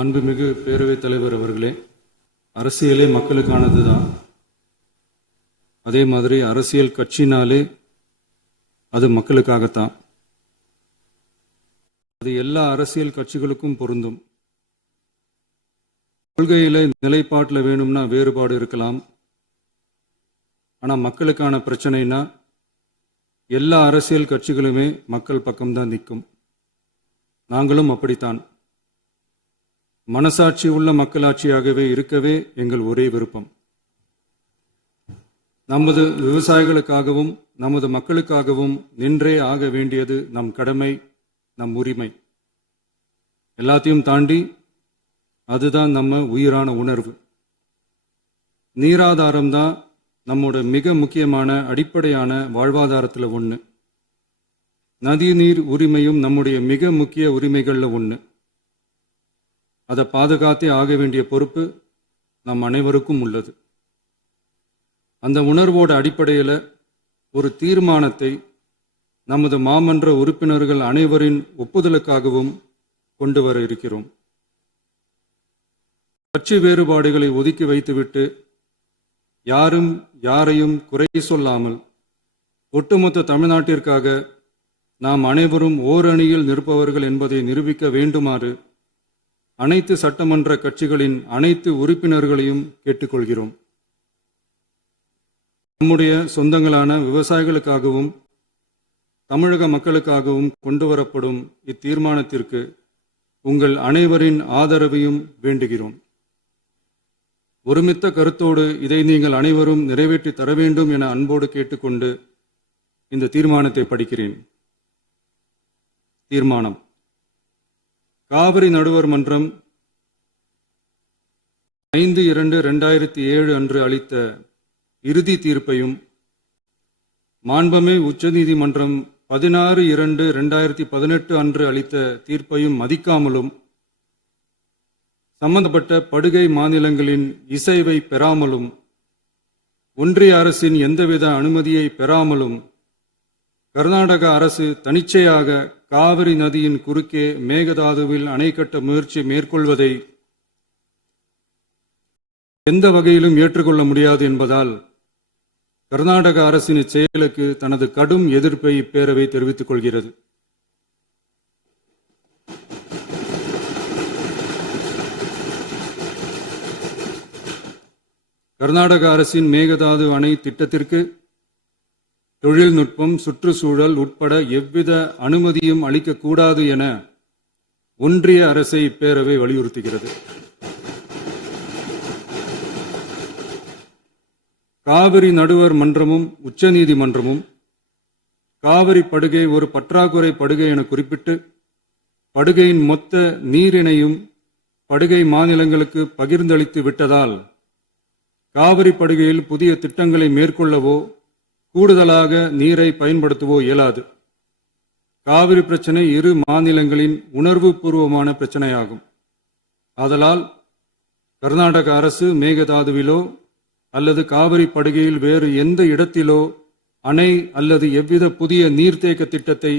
மாண்புமிகு பேரவைத் தலைவர் அவர்களே, அரசியலே மக்களுக்கானது தான். அதே மாதிரி அரசியல் கட்சினாலே அது மக்களுக்காகத்தான். அது எல்லா அரசியல் கட்சிகளுக்கும் பொருந்தும். கொள்கையில நிலைப்பாட்டில் வேணும்னா வேறுபாடு இருக்கலாம். ஆனால் மக்களுக்கான பிரச்சனைனா எல்லா அரசியல் கட்சிகளுமே மக்கள் பக்கம்தான் நிற்கும். நாங்களும் அப்படித்தான். மனசாட்சி உள்ள மக்களாட்சியாகவே இருக்கவே எங்கள் ஒரே விருப்பம். நமது விவசாயிகளுக்காகவும் நமது மக்களுக்காகவும் நின்றே ஆக வேண்டியது நம் கடமை, நம் உரிமை. எல்லாத்தையும் தாண்டி அதுதான் நம்ம உயிரான உணர்வு. நீராதாரம்தான் நம்மோட மிக முக்கியமான அடிப்படையான வாழ்வாதாரத்தில் ஒன்று. நதிநீர் உரிமையும் நம்முடைய மிக முக்கிய உரிமைகளில் ஒன்று. அதை பாதுகாத்தே ஆக வேண்டிய பொறுப்பு நம் அனைவருக்கும் உள்ளது. அந்த உணர்வோட அடிப்படையில் ஒரு தீர்மானத்தை நமது மாமன்ற உறுப்பினர்கள் அனைவரின் ஒப்புதலுக்காகவும் கொண்டு வர இருக்கிறோம். கட்சி வேறுபாடுகளை ஒதுக்கி வைத்துவிட்டு யாரும் யாரையும் குறை சொல்லாமல் ஒட்டுமொத்த தமிழ்நாட்டிற்காக நாம் அனைவரும் ஓரணியில் நிற்பவர்கள் என்பதை நிரூபிக்க வேண்டுமாறு அனைத்து சட்டமன்ற கட்சிகளின் அனைத்து உறுப்பினர்களையும் கேட்டுக்கொள்கிறோம். நம்முடைய சொந்தங்களான விவசாயிகளுக்காகவும் தமிழக மக்களுக்காகவும் கொண்டு வரப்படும் இத்தீர்மானத்திற்கு உங்கள் அனைவரின் ஆதரவையும் வேண்டுகிறோம். ஒருமித்த கருத்தோடு இதை நீங்கள் அனைவரும் நிறைவேற்றி தர வேண்டும் என அன்போடு கேட்டுக்கொண்டு இந்த தீர்மானத்தை படிக்கிறேன். தீர்மானம்: காவிரி நடுவர் மன்றம் 5/2/2007 அன்று அளித்த இறுதி தீர்ப்பையும் மாண்புமிகு உச்சநீதிமன்றம் 16/2/2018 அன்று அளித்த தீர்ப்பையும் மதிக்காமலும் சம்பந்தப்பட்ட படுகை மாநிலங்களின் இசைவை பெறாமலும் ஒன்றிய அரசின் எந்தவித அனுமதியை பெறாமலும் கர்நாடக அரசு தனிச்சையாக காவிரி நதியின் குறுக்கே மேகதாதுவில் அணை கட்ட முயற்சி மேற்கொள்வதை எந்த வகையிலும் ஏற்றுக்கொள்ள முடியாது என்பதால் கர்நாடக அரசின் செயலுக்கு தனது கடும் எதிர்ப்பை இப்பேரவை தெரிவித்துக் கொள்கிறது. கர்நாடக அரசின் மேகதாது அணை திட்டத்திற்கு தொழில்நுட்பம், சுற்றுச்சூழல் உட்பட எவ்வித அனுமதியும் அளிக்கக்கூடாது என ஒன்றிய அரசை இப்பேரவை வலியுறுத்துகிறது. காவிரி நடுவர் மன்றமும் உச்சநீதிமன்றமும் காவிரி படுகை ஒரு பற்றாக்குறை படுகை என குறிப்பிட்டு படுகையின் மொத்த நீரினையும் படுகை மாநிலங்களுக்கு பகிர்ந்தளித்து விட்டதால் காவிரி படுகையில் புதிய திட்டங்களை மேற்கொள்ளவோ கூடுதலாக நீரை பயன்படுத்தவோ இயலாது. காவிரி பிரச்சனை இரு மாநிலங்களின் உணர்வு பூர்வமான பிரச்சனையாகும். ஆதலால் கர்நாடக அரசு மேகதாதுவிலோ அல்லது காவிரி படுகையில் வேறு எந்த இடத்திலோ அணை அல்லது எவ்வித புதிய நீர்த்தேக்க திட்டத்தை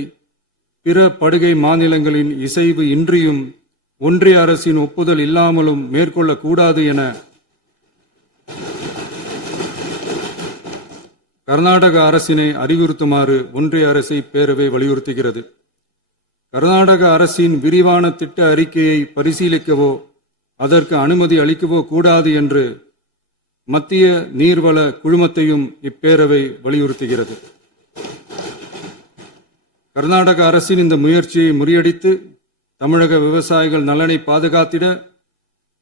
பிற படுகை மாநிலங்களின் இசைவு இன்றியும் ஒன்றிய அரசின் ஒப்புதல் இல்லாமலும் மேற்கொள்ளக்கூடாது என கர்நாடக அரசினை அறிவுறுத்துமாறு ஒன்றிய அரசை பேரவை வலியுறுத்துகிறது. கர்நாடக அரசின் விரிவான திட்ட அறிக்கையை பரிசீலிக்கவோ அதற்கு அனுமதி அளிக்கவோ கூடாது என்று மத்திய நீர்வள குழுமத்தையும் இப்பேரவை வலியுறுத்துகிறது. கர்நாடக அரசின் இந்த முயற்சியை முறியடித்து தமிழக விவசாயிகள் நலனை பாதுகாத்திட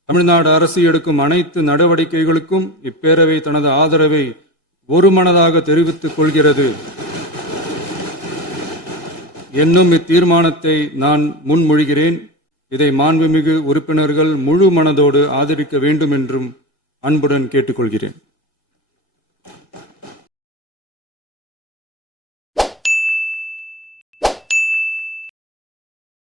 தமிழ்நாடு அரசு எடுக்கும் அனைத்து நடவடிக்கைகளுக்கும் இப்பேரவை தனது ஆதரவை ஒருமனதாக தெரிவித்துக் கொள்கிறது என்னும் இத்தீர்மானத்தை நான் முன்மொழிகிறேன். இதை மாண்புமிகு உறுப்பினர்கள் முழு மனதோடு ஆதரிக்க வேண்டும் என்றும் அன்புடன் கேட்டுக்கொள்கிறேன்.